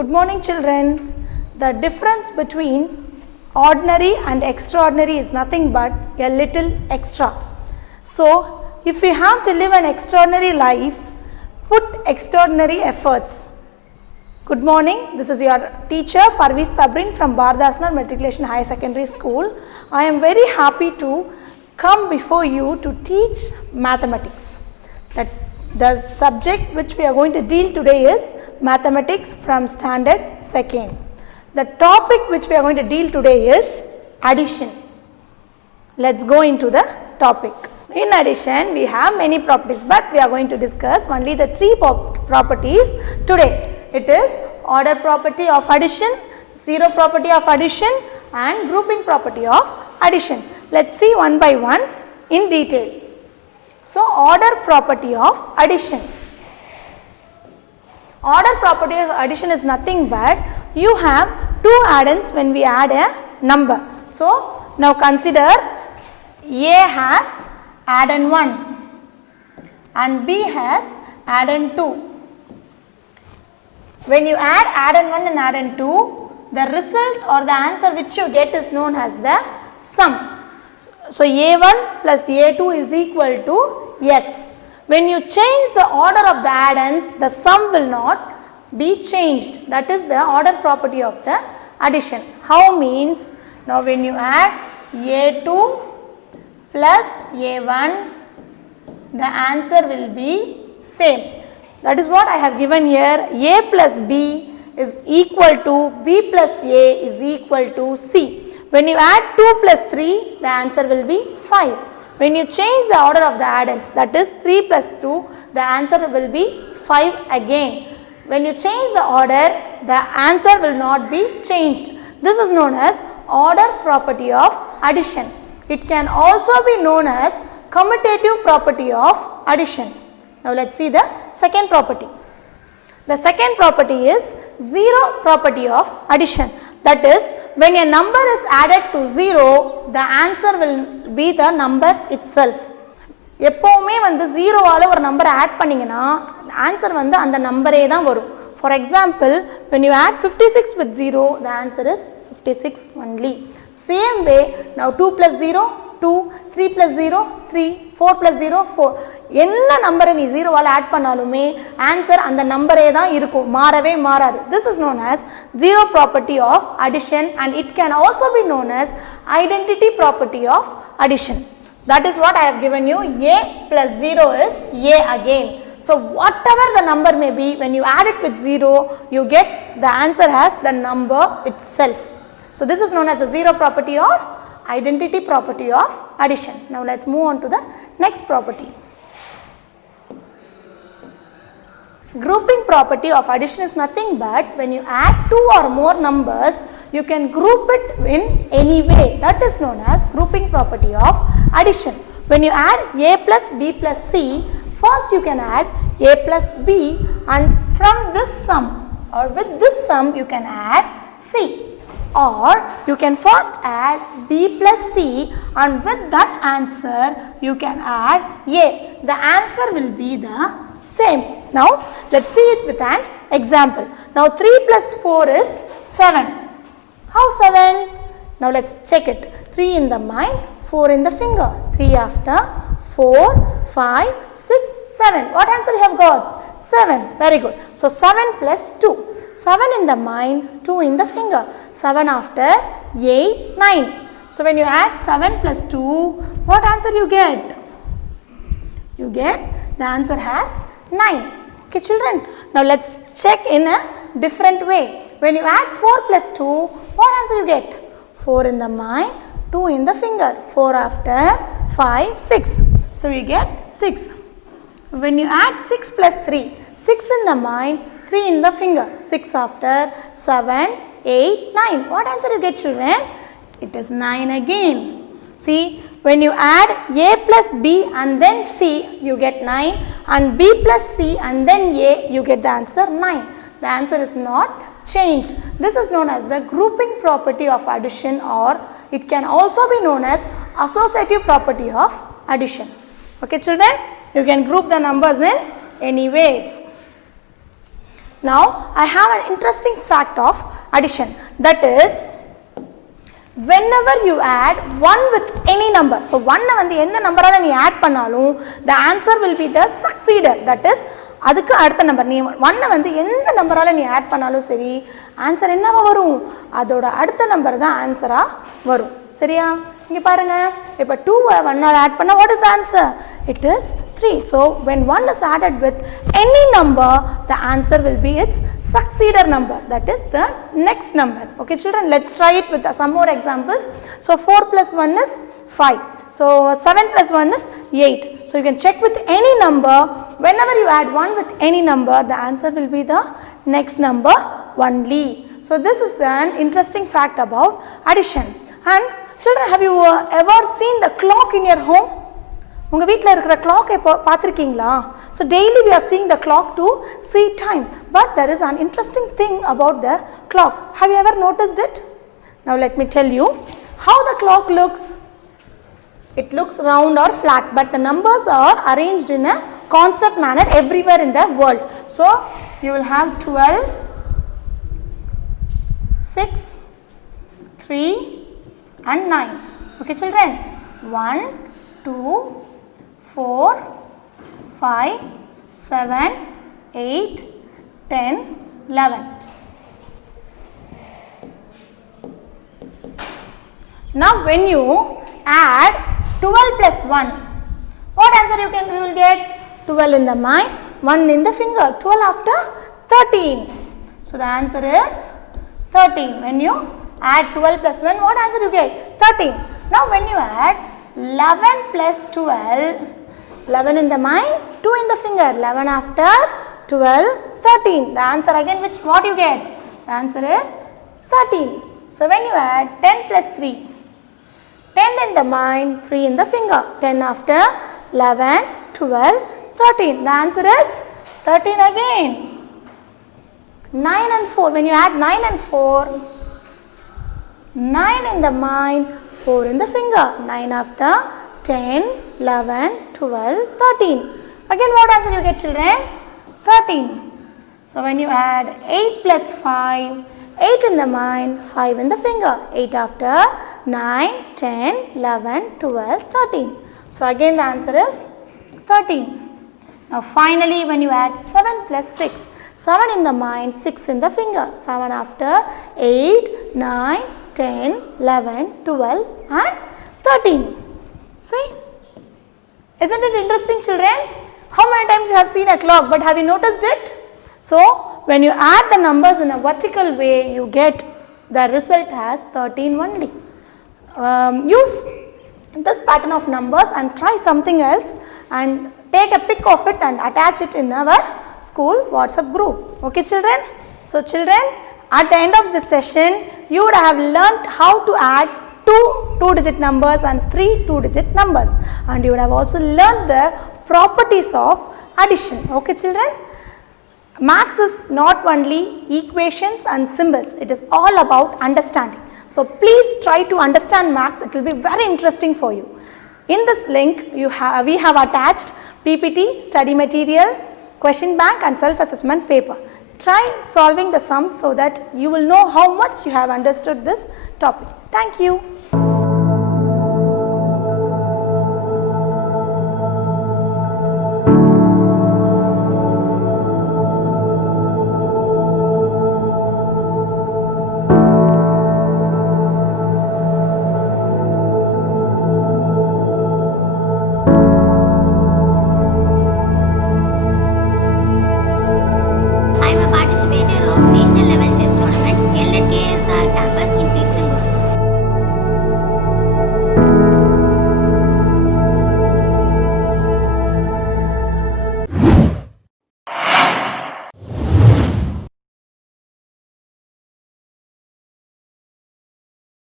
Good morning, children. The difference between ordinary and extraordinary is nothing but a little extra. So, if you have to live an extraordinary life, put extraordinary efforts. Good morning, this is your teacher Parviz Tabrin from Bardasana Matriculation Higher Secondary School. I am very happy to come before you to teach mathematics. The subject which we are going to deal today is mathematics from standard 2nd. The topic which we are going to deal today is addition. Let's go into the topic. In addition, we have many properties, but we are going to discuss only the three properties today. It is order property of addition, zero property of addition and grouping property of addition. Let's see one by one in detail. So, order property of addition. Order property of addition is nothing but you have two addends when we add a number. So, now consider A has addend 1 and B has addend 2. When you add addend 1 and addend 2, the result or the answer which you get is known as the sum. So, A1 plus A2 is equal to S. When you change the order of the addends, the sum will not be changed. That is the order property of the addition. How means? Now, when you add A2 plus A1, the answer will be same. That is what I have given here. A plus B is equal to B plus A is equal to C. When you add 2 plus 3, the answer will be 5. When you change the order of the addends, that is 3 plus 2, the answer will be 5 again. When you change the order, the answer will not be changed. This is known as order property of addition. It can also be known as commutative property of addition. Now, let us see the second property. The second property is zero property of addition. That is, when a number is added to 0, the answer will be the number itself. எப்போவுமே வந்து 0 ஆல ஒரு number add பண்ணீங்கன்னா answer வந்து அந்த நம்பரே தான் வரும். For example, when you add 56 with 0, the answer is 56 only. Same way, now 2 plus 0, 2, 3 plus 0, 3, 4 plus 0, 4. என்ன நம்பரை நீ 0 ஆல் ஆட் பண்ணாலுமே ஆன்சர் அந்த நம்பரே தான் இருக்கும், மாறவே மாறாது. This is known as zero property of addition and it can also be known as identity property of addition. That is what I have given you. A plus 0 is A again. So, whatever the number may be, when you add it with 0, you get the answer as the number itself. So, this is known as the zero property or identity property of addition. Now, let us move on to the next property. Grouping property of addition is nothing but when you add two or more numbers, you can group it in any way. That is known as grouping property of addition. When you add A plus B plus C, first you can add A plus B and from this sum or with this sum you can add C. Or you can first add B plus C and with that answer you can add A. The answer will be the same. Now, let us see it with an example. Now, 3 plus 4 is 7. How 7? Now, let us check it. 3 in the mind, 4 in the finger. 3 after, 4, 5, 6, 7. What answer you have got? 7. Very good. So, 7 plus 2. 7 in the mind, 2 in the finger. 7 after, 8, 9. So, when you add 7 plus 2, what answer you get? You get the answer has 9. Okay, children. Now, let us check in a different way. When you add 4 plus 2, what answer you get? 4 in the mind, 2 in the finger. 4 after, 5, 6. So, you get 6. When you add 6 plus 3, 6 in the mind, 3 in the finger. 6 after, 7, 8, 9. What answer you get, children? It is 9 again. See, when you add A plus B and then C, you get 9 and B plus C and then A, you get the answer 9. The answer is not changed. This is known as the grouping property of addition or it can also be known as associative property of addition. Okay, children, you can group the numbers in any ways. Now I have an interesting fact of addition, that is whenever you add 1 with any number, so 1 வந்து எந்த நம்பரால நீ add பண்ணாலும் the answer will be the succeeder, that is அதுக்கு அடுத்த number. நீ 1 வந்து எந்த நம்பரால நீ ஆட் பண்ணாலும் சரி ஆன்சர் என்னவா வரும், அதோட அடுத்த நம்பர் தான் ஆன்சரா வரும். சரியா? இங்க பாருங்க, இப்போ 2 1 ஆட் பண்ணா what is the answer? It is 3. So when 1 is added with any number, the answer will be its succeeder number, that is the next number. Okay children, let's try it with some more examples. So 4 plus 1 is 5. So 7 plus 1 is 8. So you can check with any number. Whenever you add 1 with any number, the answer will be the next number only. So this is an interesting fact about addition. And children, have you ever seen the clock in your home? உங்க வீட்ல இருக்கிற clock பாத்திருக்கீங்களா? So daily we are seeing the clock to see time, but there is an interesting thing about the clock. Have you ever noticed it? Now let me tell you how the clock looks. It looks round or flat, but the numbers are arranged in a constant manner everywhere in the world. So you will have 12, 6, 3 and 9. Okay children, 1, 2, 4, 5, 7, 8, 10, 11. Now when you add 12 plus 1, what answer you will get? 12 in the mind, 1 in the finger, 12 after 13. So the answer is 13. When you add 12 plus 1, what answer you get? 13. Now when you add 11 plus 12, 11 in the mind, 2 in the finger, 11 after 12, 13. The answer again, what you get? The answer is 13. So when you add 10 plus 3, 10 in the mind, 3 in the finger, 10 after 11, 12, 13. The answer is 13 again. 9 and 4, when you add 9 and 4, 9 in the mind, 4 in the finger, 9 after 10, 11, 12, 13. Again what answer you get children? 13. So when you add 8 plus 5, 8 in the mind, 5 in the finger, 8 after 9, 10, 11, 12, 13. So again the answer is 13. Now finally when you add 7 plus 6, 7 in the mind, 6 in the finger, 7 after 8, 9, 10, 11, 12 and 13. See? Isn't it interesting children? How many times you have seen a clock, but have you noticed it? So when you add the numbers in a vertical way, you get the result as 13 only. Use this pattern of numbers and try something else and take a pic of it and attach it in our school WhatsApp group. Okay children? So children, at the end of this session, you would have learnt how to add 2 2-digit numbers and 3 2-digit numbers, and you would have also learnt the properties of addition. Okay children? Maths is not only equations and symbols, it is all about understanding. So please try to understand maths, it will be very interesting for you. In this link, we have attached PPT, study material, question bank and self-assessment paper. Try solving the sums so that you will know how much you have understood this topic. Thank you.